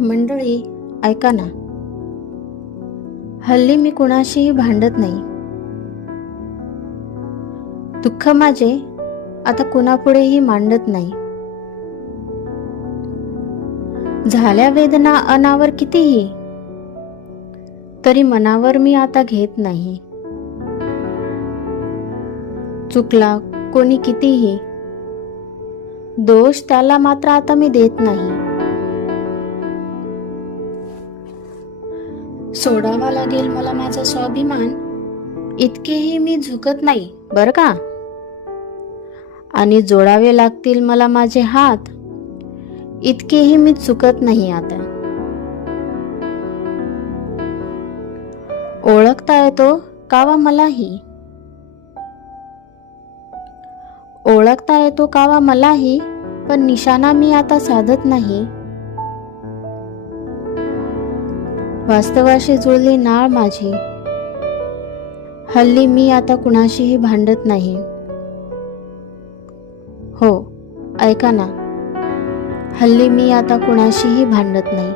मंडळी, ऐका ना. हल्ली मी कुणाशीही भांडत नाही. दुःख माझे आता कुणापुढेही मांडत नाही. झाल्या वेदना अनावर कितीही, तरी मनावर मी आता घेत नाही. चुकला कोणी कितीही, दोष त्याला मात्र आता मी देत नाही. सोडावा लागेल मला माझा स्वाभिमान, इतकेही मी झुकत नाही बरं का. आणि जोडावे लागतील मला माझे हात, इतकेही मी चुकत नाही आता. ओळखता येतो कावा मलाही, ओळखता येतो कावा मलाही, पण निशाणा मी आता साधत नाही. वास्तवाशी जुळली नाळ माझी, हल्ली मी आता कुणाशीही भांडत नाही. हो, ऐका ना, हल्ली मी आता कुणाशीही भांडत नाही.